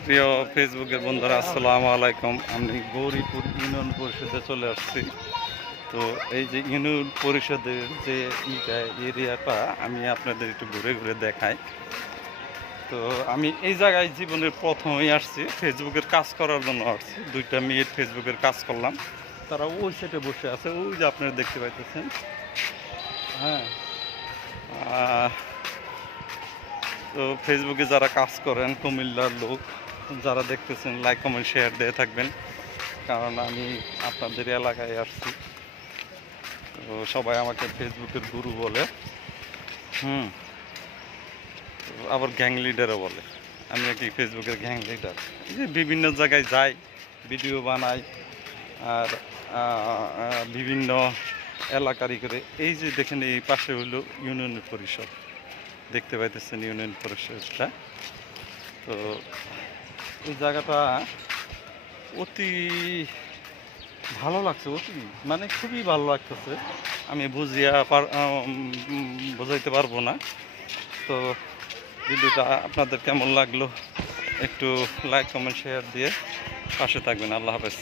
প্রিয় ফেসবুকের বন্ধুরা, আসসালামু আলাইকুম। আমি গৌরীপুর ইউনিয়ন পরিষদে চলে আসছি। তো এই যে ইউনিয়ন পরিষদের যে ইটা, এরিয়াটা, আমি আপনাদের একটু ঘুরে ঘুরে দেখাই। তো আমি এই জায়গায় জীবনের প্রথমেই আসছি। ফেসবুকের কাজ করার জন্য আসছি। দুইটা মেয়ের ফেসবুকের কাজ করলাম। তারা ওই সাইডে বসে আছে। ওই যে আপনারা দেখতে পাইতেছেন। হ্যাঁ। তো ফেসবুকে যারা কাজ করেন, কুমিল্লার লোক যারা দেখতেছেন লাইক কমেন্ট শেয়ার দিয়ে থাকবেন। কারণ আমি আপনাদের এলাকায় আসছি। তো সবাই আমাকে ফেসবুকের গুরু বলে। হুম। আবার গ্যাং লিডারও বলে। আমি একটি ফেসবুকের গ্যাং লিডার এই যে বিভিন্ন জায়গায় যাই ভিডিও বানাই, আর বিভিন্ন এলাকারই করে। এই যে দেখেন, এই পাশে হলো ইউনিয়ন পরিষদ দেখতে পাইতেছেন ইউনিয়ন পরিষদটা তো এই জায়গাটা অতি ভালো লাগছে, অতি মানে খুবই ভালো লাগতেছে। আমি বুঝিয়া পার বোঝাইতে পারব না। তো ভিডিওটা আপনাদের কেমন লাগল একটু লাইক কমেন্ট শেয়ার দিয়ে পাশে থাকবেন। আল্লাহ হাফেজ।